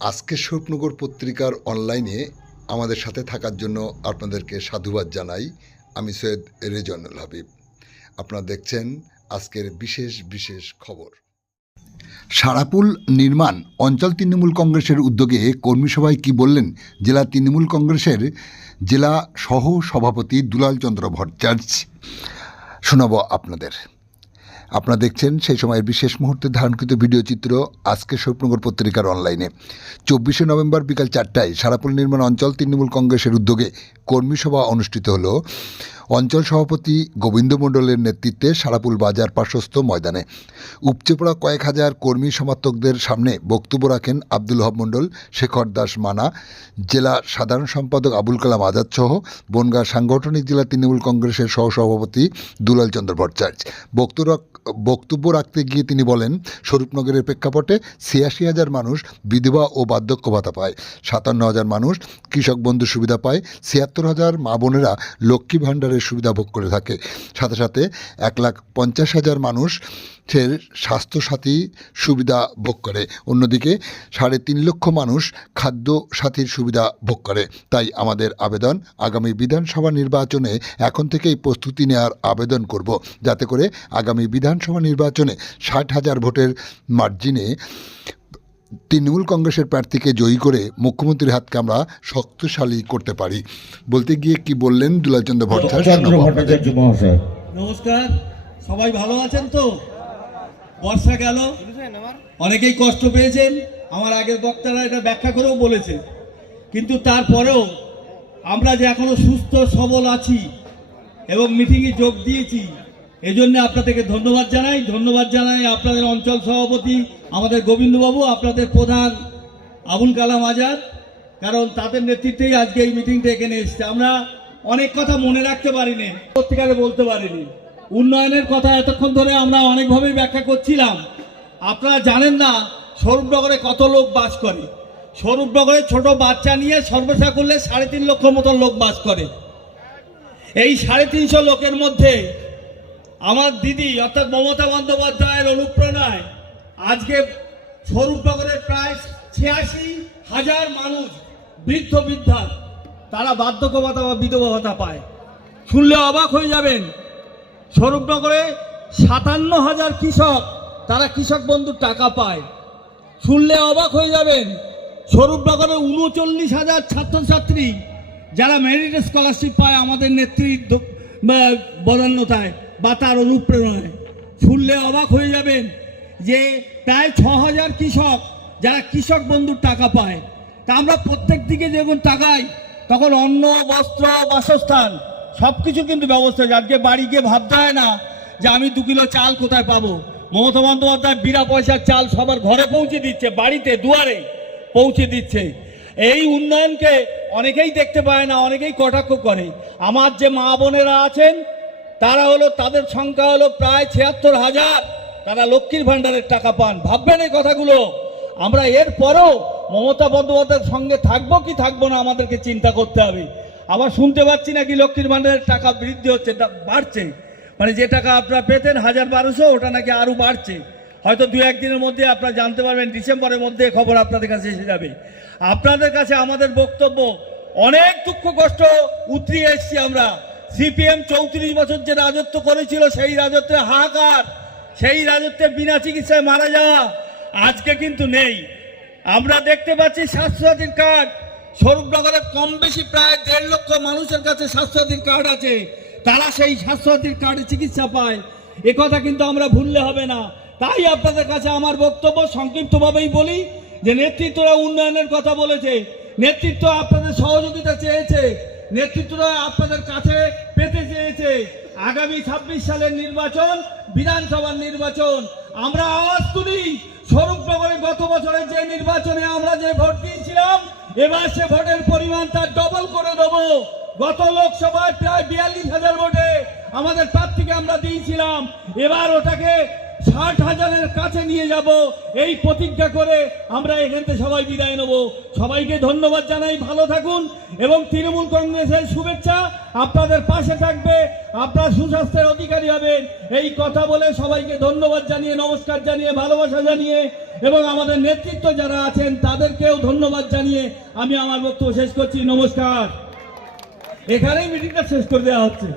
আজকে স্বরূপনগর পত্রিকার অনলাইনে আমাদের সাথে থাকার জন্য আপনাদেরকে সাধুবাদ জানাই। আমি সৈয়দ রেজওয়ানুল হাবিব। আপনারা দেখছেন আজকের বিশেষ খবর। সারাপুল নির্মাণ অঞ্চল তৃণমূল কংগ্রেসের উদ্যোগে কর্মী সভায় কী বললেন জেলা তৃণমূল কংগ্রেসের জেলা সহ সভাপতি দুলাল চন্দ্র ভট্টাচার্য, শোনাব আপনাদের। আপনারা দেখছেন সেই সময়ের বিশেষ মুহূর্তে ধারণকৃত ভিডিও চিত্র আজকে স্বরূপনগর পত্রিকার অনলাইনে। 24শে নভেম্বর বিকাল 4টায় সারাপুল নির্মাণ অঞ্চল তৃণমূল কংগ্রেসের উদ্যোগে কর্মী সভা অনুষ্ঠিত হলো অঞ্চল সভাপতি গোবিন্দ মণ্ডলের নেতৃত্বে সারাপুল বাজার পার্শ্বস্থ ময়দানে। উপচে পড়া কয়েক হাজার কর্মী সমর্থকদের সামনে বক্তব্য রাখেন আব্দুল হক মণ্ডল, শেখর দাস মানা, জেলা সাধারণ সম্পাদক আবুল কালাম আজাদ সহ বনগাঁ সাংগঠনিক জেলা তৃণমূল কংগ্রেসের সহসভাপতি দুলাল চন্দ্র ভট্টাচার্য। বক্তব্য রাখতে গিয়ে তিনি বলেন, স্বরূপনগরের প্রেক্ষাপটে 86,000 মানুষ বিধবা ও বার্ধক্য ভাতা পায়, 57,000 মানুষ কৃষক বন্ধু সুবিধা পায়, 76,000 মা বোনেরা লক্ষ্মী ভাণ্ডারের সুবিধা ভোগ করে থাকে, সাথে সাথে 1,50,000 মানুষের স্বাস্থ্যসাথী সুবিধা ভোগ করে। অন্যদিকে 3.5 লক্ষ মানুষ খাদ্য সাথীর সুবিধা ভোগ করে। তাই আমাদের আবেদন, আগামী বিধানসভা নির্বাচনে এখন থেকেই প্রস্তুতি নেওয়ার আবেদন করব, যাতে করে আগামী বিধানসভা নির্বাচনে 60,000 ভোটের মার্জিনে তৃণমূল কংগ্রেসের প্রার্থীকে জয়ী করে মুখ্যমন্ত্রীর হাতকে আমরা শক্তিশালী করতে পারি। বলতে গিয়ে কি বললেন দুলাল চন্দ্র ভট্টাচার্য মহাশয়। নমস্কার, সবাই ভালো আছেন তো? বর্ষা গেল, অনেকেই কষ্ট পেয়েছেন, আমার আগের বক্তারা এটা ব্যাখ্যা করেও বলেছে। কিন্তু তারপরেও আমরা যে এখনো সুস্থ সবল আছি এবং মিটিংয়ে যোগ দিয়েছি, এজন্য আপনাদেরকে ধন্যবাদ জানাই আপনাদের অঞ্চল সভাপতি আমাদের গোবিন্দবাবু, আপনাদের প্রধান আবুল কালাম আজাদ, কারণ তাদের নেতৃত্বেই আজকে এই মিটিংটা এখানে এসেছে। আমরা অনেক কথা মনে রাখতে পারিনি, পত্রিকাতে বলতে পারিনি। উন্নয়নের কথা এতক্ষণ ধরে আমরা অনেকভাবেই ব্যাখ্যা করছিলাম। আপনারা জানেন না স্বরূপনগরে কত লোক বাস করে। স্বরূপনগরে ছোট বাচ্চা নিয়ে সর্বসা করলে 3.5 লক্ষ মতো লোক বাস করে। এই 350 লোকের মধ্যে আমার দিদি অর্থাৎ মমতা বন্দ্যোপাধ্যায়ের অনুপ্রেরণায় আজকে স্বরূপনগরের প্রায় 86,000 মানুষ বৃদ্ধ বৃদ্ধা তারা বার্ধক্য ভাতা বা বিধবা ভাতা পায়। শুনলে অবাক হয়ে যাবেন, স্বরূপনগরে 57,000 কৃষক তারা কৃষক বন্ধুর টাকা পায়। শুনলে অবাক হয়ে যাবেন, স্বরূপনগরে 39,000 ছাত্রছাত্রী যারা মেরিট স্কলারশিপ পায় আমাদের নেতৃত্ব বদান্যতায় বা তার অনুপ্রেরণায়। শুনলে অবাক হয়ে যাবেন যে প্রায় 6,000 কৃষক যারা কৃষক বন্ধুর টাকা পায়। তা আমরা প্রত্যেক দিকে যখন তাকাই তখন অন্ন, বস্ত্র, বাসস্থান সব কিছু কিন্তু ব্যবস্থা হয়েছে। আজকে বাড়ি গিয়ে ভাবতে হয় না যে আমি 2 কিলো চাল কোথায় পাবো। মমতা বন্দ্যোপাধ্যায় বিনা পয়সার চাল সবার ঘরে পৌঁছে দিচ্ছে, বাড়িতে দুয়ারে পৌঁছে দিচ্ছে। এই উন্নয়নকে অনেকেই দেখতে পায় না, অনেকেই কটাক্ষ করে। আমার যে মা বোনেরা আছেন তারা তাদের সংখ্যা হলো প্রায় 76,000, তারা লক্ষ্মীর ভাণ্ডারের টাকা পান। ভাববেন এই কথাগুলো। আমরা এর পরও মমতা বন্দ্যোপাধ্যায়ের সঙ্গে থাকবো কি থাকবো না আমাদেরকে চিন্তা করতে হবে। আবার শুনতে পাচ্ছি নাকি লক্ষ্মীর ভাণ্ডারের টাকা বৃদ্ধি হচ্ছে, বাড়ছে, মানে যে টাকা আপনারা পেতেন 1,000-1,200 ওটা নাকি আরও বাড়ছে। হয়তো 2-1 দিনের মধ্যে আপনারা জানতে পারবেন, ডিসেম্বরের মধ্যে খবর আপনাদের কাছে এসে যাবে। আপনাদের কাছে আমাদের বক্তব্য, অনেক দুঃখ কষ্ট উতরিয়ে এসেছি আমরা। সিপিএম 34 বছর যে রাজত্ব করেছিল সেই রাজত্বে হাহাকার, সেই রাজত্বে বিনা চিকিৎসায় মারা যাওয়া আজকে কিন্তু নেই। আমরা দেখতে পাচ্ছি স্বাস্থ্যসাথীর কার্ড, স্বরূপনগরে কম বেশি প্রায় 1.5 লক্ষ মানুষের কাছে স্বাস্থ্যসাথীর কার্ড আছে, তারা সেই স্বাস্থ্যসাথীর কার্ডে চিকিৎসা পায়। একথা কিন্তু আমরা ভুললে হবে না। তাই আপনাদের কাছে আমার বক্তব্য সংক্ষিপ্তভাবেই বলি যে নেতৃত্বরা উন্নয়নের কথা বলেছে, নেতৃত্ব আপনাদের সহযোগিতা চেয়েছে, নেতৃত্বরা আপনাদের কাছে পেতে চেয়েছে। আগামী 26 সালের নির্বাচন, বিধানসভার নির্বাচন, আমরা আওয়াজ তুলি। স্বরূপনগরে গত বছরের যে নির্বাচনে আমরা যে ভোট দিয়েছিলাম, এবার সে ভোটের পরিমাণ তার ডবল করে দেবো। গত লোকসভায় প্রায় 42,000 ভোটে আমাদের প্রার্থীকে আমরা দিয়েছিলাম, এবার ওটাকে 60,000-এর কাছে নিয়ে যাব। এই প্রতিজ্ঞা করে আমরা এখান থেকে সবাই বিদায় নেব। সবাইকে ধন্যবাদ জানাই, ভালো থাকুন এবং তৃণমূল কংগ্রেসের শুভেচ্ছা আপনাদের পাশে থাকবে, আপনারা সুস্বাস্থ্যের অধিকারী হবেন। এই কথা বলে সবাইকে ধন্যবাদ জানিয়ে, নমস্কার জানিয়ে, ভালোবাসা জানিয়ে এবং আমাদের নেতৃত্ব যারা আছেন তাদেরকেও ধন্যবাদ জানিয়ে আমি আমার বক্তব্য শেষ করছি। নমস্কার। এখানেই মিটিংটা শেষ করে দেওয়া হচ্ছে।